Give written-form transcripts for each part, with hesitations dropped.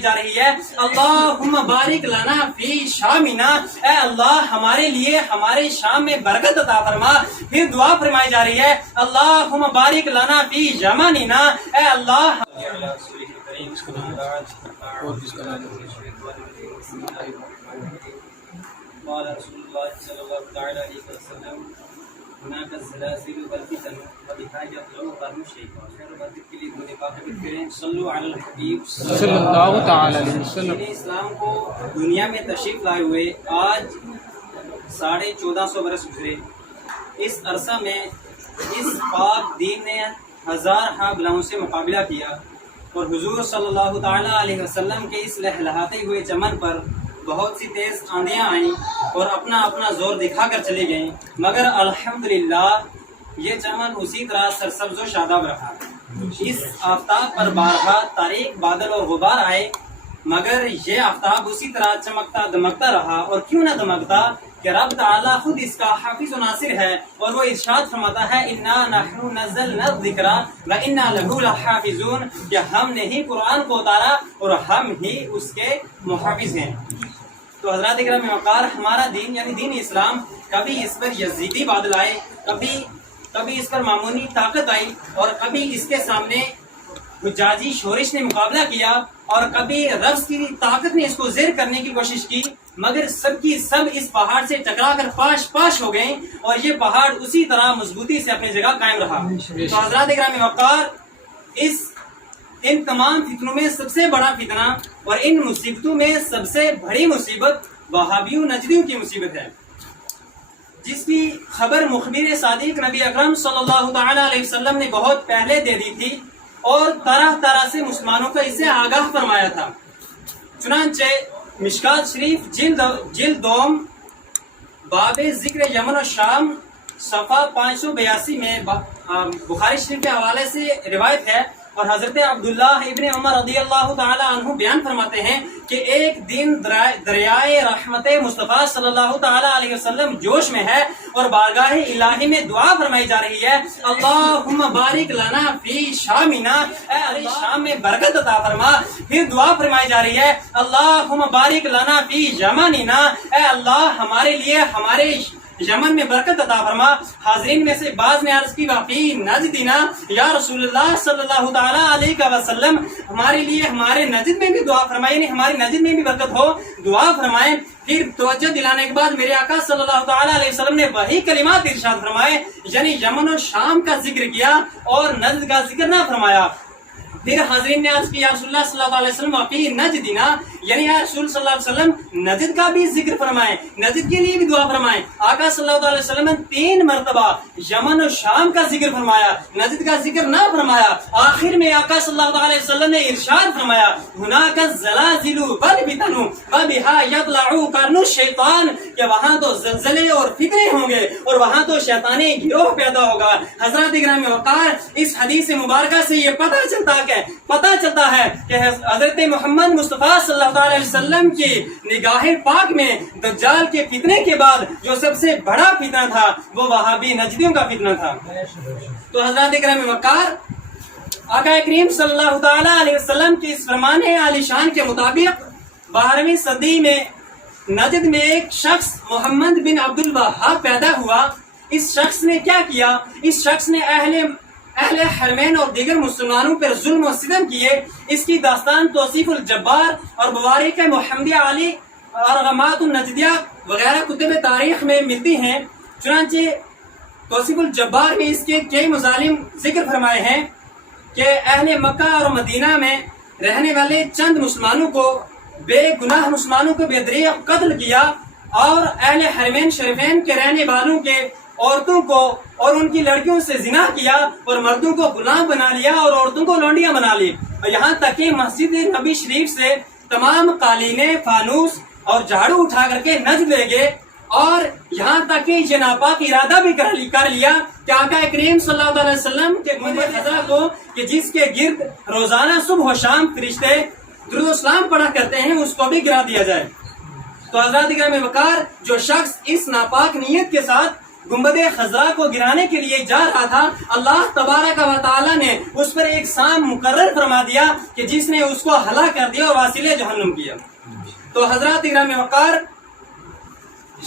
جا رہی ہے اللہم بارک لنا فی شامنا، اے اللہ ہمارے لیے ہمارے شام میں برکت عطا فرما۔ پھر دعا فرمائی جا رہی ہے اللہم بارک لنا فی یمننا، اے اللہ قال رسول اللہ صلی اللہ علیہ وسلم هناك الزلازل والفتن وبها يطلع قرن الشيطان۔ خیر برکت کے لیے درود پاک کریں، صلو علی الحبیب صلی اللہ تعالی علیہ وسلم۔ دین اسلام کو دنیا میں تشریف لائے ہوئے آج 1450 برس گزرے۔ اس عرصہ میں اس پاک دین نے ہزارہ بلاؤں سے مقابلہ کیا اور حضور صلی اللہ تعالی علیہ وسلم کے اس لہلہاتے ہوئے چمن پر بہت سی تیز آندیاں آئیں اور اپنا اپنا زور دکھا کر چلے گئیں، مگر الحمدللہ یہ چمن اسی طرح سرسبز و شاداب رہا۔ اس آفتاب پر بارہا تاریک بادل اور غبار آئے، مگر یہ آفتاب اسی طرح چمکتا دمکتا رہا، اور کیوں نہ دمکتا کہ رب تعالیٰ خود اس کا حافظ و ناصر ہے، اور وہ ارشاد فرماتا ہے انا نحن نزلنا الذکر وانا لہ لحافظون، کہ ہم نے ہی قرآن کو اتارا اور ہم ہی اس کے محافظ ہیں۔ تو حضرات اکرام وقار، ہمارا دین یعنی دین اسلام کبھی اس پر یزیدی بادل آئے، کبھی اس پر معمونی طاقت آئی، اور کبھی اس کے سامنے حجاجی شورش نے مقابلہ کیا، اور کبھی لفظ کی طاقت نے اس کو زیر کرنے کی کوشش کی، مگر سب کی سب اس پہاڑ سے ٹکرا کر پاش پاش ہو گئیں، اور یہ پہاڑ اسی طرح مضبوطی سے اپنی جگہ قائم رہا۔ تو حضرات اکرام وقار، ان تمام فتنوں میں سب سے بڑا فتنہ اور ان مصیبتوں میں سب سے بڑی مصیبت وہابیوں نجدیوں کی مصیبت ہے، جس کی خبر مخبر صادق نبی اکرم صلی اللہ تعالی علیہ وسلم نے بہت پہلے دے دی تھی، اور طرح طرح سے مسلمانوں کو اس سے آگاہ فرمایا تھا۔ چنانچہ مشکات شریف جلد دوم باب ذکر یمن و شام صفحہ 582 میں بخاری شریف کے حوالے سے روایت ہے، اور حضرت عبداللہ ابن عمر رضی اللہ تعالی عنہ بیان فرماتے ہیں کہ ایک دن دریائے رحمت مصطفیٰ صلی اللہ تعالی علیہ وسلم جوش میں ہے، اور بارگاہ الہی میں دعا فرمائی جا رہی ہے اللہم بارک لنا فی شامنا، اے اللہ شام میں برکت عطا فرما۔ پھر دعا فرمائی جا رہی ہے اللہم بارک لنا فی یمننا، اے اللہ ہمارے لیے ہمارے یمن میں برکت عطا فرما۔ حاضرین میں سے بعض نے عرض کی واقعی نجدنا یا رسول اللہ صلی اللہ تعالی علیہ وسلم، ہمارے لیے ہمارے نجد میں بھی دعا فرمائے، یعنی ہماری نجد میں بھی برکت ہو، دعا فرمائے۔ پھر توجہ دلانے کے بعد میرے آقا صلی اللہ تعالی علیہ وسلم نے وہی کلمات ارشاد فرمائے، یعنی یمن و شام کا ذکر کیا اور نجد کا ذکر نہ فرمایا۔ پھر حاضرین نے عرض کیا رسول اللہ صلی اللہ علیہ وسلم واقعی نجدنا، یعنی یا رسول صلی اللہ علیہ وسلم نجد کا بھی ذکر فرمائیں، نجد کے لیے بھی دعا فرمائیں۔ آقا صلی اللہ علیہ وسلم نے 3 مرتبہ یمن و شام کا ذکر فرمایا، نجد کا ذکر نہ فرمایا۔ آخر میں آقا صلی اللہ علیہ وسلم نے ارشاد فرمایا ہناک الزلازل والفتن وبها یطلع قرن الشیطان، کہ وہاں تو زلزلے اور فتنے ہوں گے اور وہاں تو شیطانی گروہ پیدا ہوگا۔ حضرات اکرام وقار، اس حدیث مبارکہ سے یہ پتہ چلتا ہے کہ حضرت محمد مصطفیٰ صلی اللہ علیہ وسلم کی نگاہ پاک میں دجال کے فتنے کے بعد جو سب سے بڑا فتنہ تھا وہ وہابی نجدیوں کا فتنہ تھا۔ تو حضرات اکرام وقار، آقا کریم صلی اللہ تعالی علیہ وسلم کی اس فرمان عالی شان کے مطابق 12ویں صدی میں نجد میں ایک شخص محمد بن عبد الوہاب پیدا ہوا۔ اس شخص نے کیا کیا؟ اس شخص نے اہل حرمین اور دیگر مسلمانوں پر ظلم و ستم کیے۔ اس کی داستان توصیف الجبار اور بوارق محمدیہ علی اور غمات النجدیہ وغیرہ کتب تاریخ میں ملتی ہیں۔ چنانچہ توصیف الجبار میں اس کے کئی مظالم ذکر فرمائے ہیں کہ اہل مکہ اور مدینہ میں رہنے والے چند مسلمانوں کو، بے گناہ مسلمانوں کو بے دریغ قتل کیا، اور اہل حرمین شریفین کے رہنے والوں کے عورتوں کو اور ان کی لڑکیوں سے زنا کیا، اور مردوں کو غلام بنا لیا اور عورتوں کو لونڈیاں بنا لی، اور یہاں تک کہ مسجد نبی شریف سے تمام قالینیں، فانوس اور جھاڑو اٹھا کر کے نجد لے گئے، اور یہاں تک کہ یہ ناپاک ارادہ بھی کر لیا کہ آقا کریم صلی اللہ علیہ وسلم کے گنبد خزرہ کو، کہ جس کے گرد روزانہ صبح و شام فرشتے درود و سلام پڑھا کرتے ہیں، اس کو بھی گرا دیا جائے۔ تو حضرات اکرام وقار، جو شخص اس ناپاک نیت کے ساتھ گنبد خضرا کو گرانے کے لیے جا رہا تھا، اللہ تبارک و تعالی نے اس پر ایک سام مقرر فرما دیا کہ جس نے اس کو ہلاک کر دیا اور واصل جہنم کیا۔ تو حضرات گرامی وقار،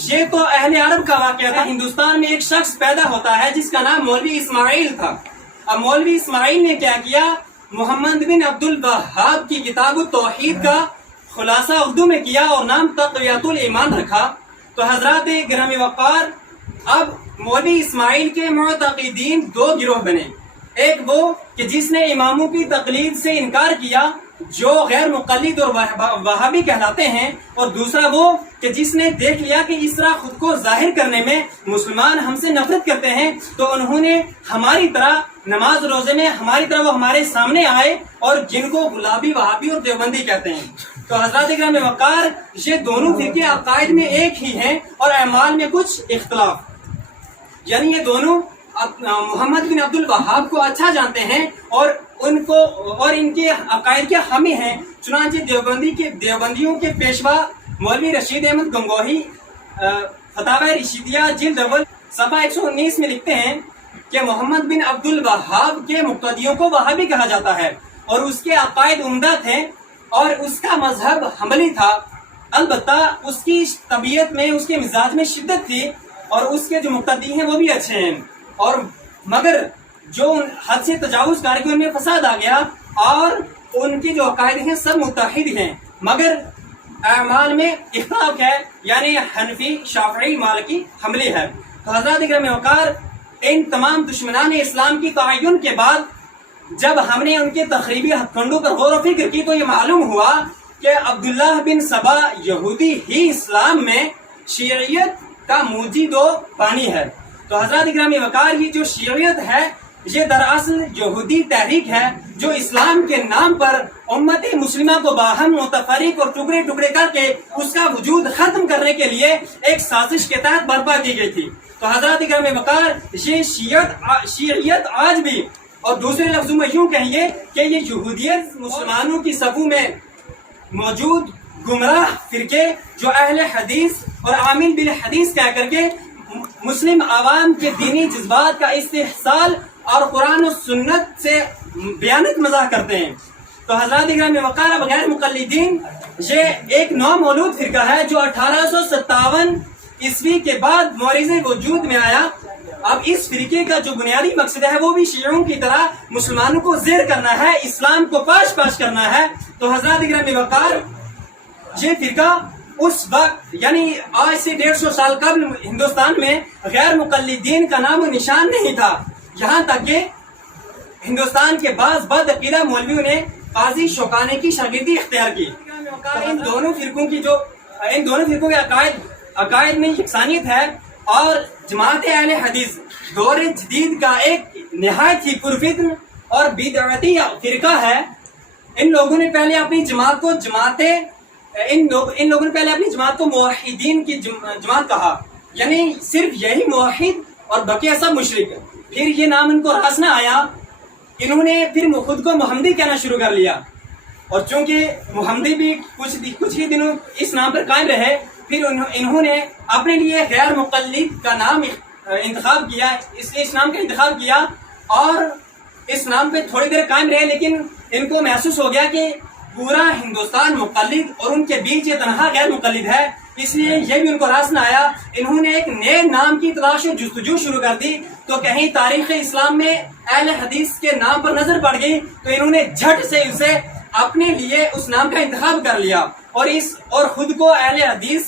یہ تو اہل عرب کا واقعہ تھا۔ ہندوستان میں ایک شخص پیدا ہوتا ہے جس کا نام مولوی اسماعیل تھا۔ اب مولوی اسماعیل نے کیا کیا، محمد بن عبد الوہاب کی کتاب التوحید کا خلاصہ اردو میں کیا اور نام تقویۃ الایمان رکھا۔ تو حضرات گرامی وقار، اب مولوی اسماعیل کے معتقدین دو گروہ بنے، ایک وہ کہ جس نے اماموں کی تقلید سے انکار کیا جو غیر مقلد اور وہابی کہلاتے ہیں، اور دوسرا وہ کہ جس نے دیکھ لیا کہ اس طرح خود کو ظاہر کرنے میں مسلمان ہم سے نفرت کرتے ہیں، تو انہوں نے ہماری طرح نماز روزے میں ہماری طرح وہ ہمارے سامنے آئے، اور جن کو گلابی وہابی اور دیوبندی کہتے ہیں۔ تو حضرات کرام وقار، یہ دونوں فرقے عقائد میں ایک ہی ہیں اور اعمال میں کچھ اختلاف، یعنی یہ دونوں محمد بن عبد الوہاب کو اچھا جانتے ہیں اور ان کے عقائد کے حامی ہیں۔ چنانچہ دیوبندیوں کے پیشوا مولوی رشید احمد گنگوہی فتاوی رشیدیہ جلد اول صفحہ 119 میں لکھتے ہیں کہ محمد بن عبد الوہاب کے مقتدیوں کو وہابی کہا جاتا ہے، اور اس کے عقائد عمدہ تھے اور اس کا مذہب حنبلی تھا۔ البتہ اس کی طبیعت میں، اس کے مزاج میں شدت تھی، اور اس کے جو مقتدی ہیں وہ بھی اچھے ہیں، اور مگر جو حد سے تجاوز کر کے ان میں فساد آ گیا، اور ان کی جو عقائد ہیں سب متحد ہیں، مگر اعمال میں اختلاف ہے، یعنی حنفی، شافعی، مالکی، حنبلی ہے۔ تو حضرات کرام وقار، ان تمام دشمنان اسلام کی تعین کے بعد جب ہم نے ان کے تخریبی ہتھ کنڈوں پر غور و فکر کی تو یہ معلوم ہوا کہ عبداللہ بن سبا یہودی ہی اسلام میں شیعیت کا موجد و بانی ہے۔ تو حضرات گرامی وقار، یہ جو شیعیت ہے یہ دراصل یہودی تحریک ہے جو اسلام کے نام پر امت مسلمہ کو باہم متفرق اور ٹکڑے ٹکڑے کر کے اس کا وجود ختم کرنے کے لیے ایک سازش کے تحت برپا کی گئی تھی۔ تو حضرات گرامی وقار، یہ شیعیت آج بھی، اور دوسرے لفظوں میں یوں کہیں کہ یہ یہودیت مسلمانوں کی صفوں میں موجود گمراہ فرقے جو اہل حدیث اور عامل بالحدیث کہہ کر کے مسلم عوام کے دینی جذبات کا استحصال اور قرآن و سنت سے بیانت مزاح کرتے ہیں۔ تو حضرات گرامی وقار، اب غیر مقلدین یہ ایک نو مولود فرقہ ہے جو 1857 عیسوی کے بعد معرض وجود میں آیا۔ اب اس فرقے کا جو بنیادی مقصد ہے وہ بھی شیعوں کی طرح مسلمانوں کو زیر کرنا ہے، اسلام کو پاش کرنا ہے۔ تو حضرات گرامی وقار، یہ فرقہ اس وقت یعنی آج سے 150 سال قبل ہندوستان میں غیر مقلدین کا نام و نشان نہیں تھا، یہاں تک کہ ہندوستان کے بعض بد عقیدہ مولویوں نے قاضی شوکانی کی شاگردی اختیار کی۔ ان دونوں فرقوں کے عقائد میں یکسانیت ہے، اور جماعت اہل حدیث دور جدید کا ایک نہایت ہی پرفتن اور بدعتی فرقہ ہے۔ ان لوگوں نے پہلے اپنی جماعت کو موحدین کی جماعت کہا، یعنی صرف یہی موحد اور بقیہ سب مشرک۔ پھر یہ نام ان کو راس نہ آیا، انہوں نے پھر خود کو محمدی کہنا شروع کر لیا، اور چونکہ محمدی بھی کچھ ہی دنوں اس نام پر قائم رہے، پھر انہوں نے اپنے لیے غیر مقلد کا نام انتخاب کیا، اس نام کا انتخاب کیا، اور اس نام پہ تھوڑی دیر قائم رہے، لیکن ان کو محسوس ہو گیا کہ پورا ہندوستان مقلد اور ان کے بیچ یہ تنہا غیر مقلد ہے، اس لیے یہ بھی ان کو راس نہ آیا۔ انہوں نے ایک نئے نام کی تلاش و جستجو شروع کر دی، تو کہیں تاریخ اسلام میں اہل حدیث کے نام پر نظر پڑ گئی، تو انہوں نے جھٹ سے اسے اپنے لیے اس نام کا انتخاب کر لیا، اور خود کو اہل حدیث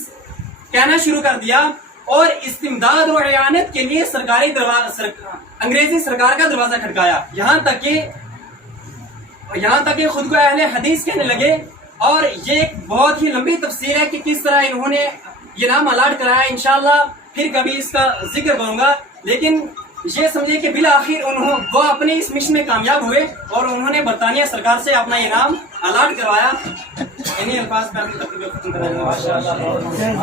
کہنا شروع کر دیا، اور استمداد و اعانت کے لیے انگریزی سرکار کا دروازہ کھٹکایا، یہاں تک کہ خود کو اہل حدیث کہنے لگے۔ اور یہ ایک بہت ہی لمبی تفسیر ہے کہ کس طرح انہوں نے یہ نام الاٹ کرایا، انشاءاللہ پھر کبھی اس کا ذکر کروں گا، لیکن یہ سمجھے کہ بالآخر وہ اپنے اس مشن میں کامیاب ہوئے، اور انہوں نے برطانیہ سرکار سے اپنا یہ نام الاٹ کروایا۔ انہیں الفاظ پر اپنی تقریر ختم کر رہے ہیں۔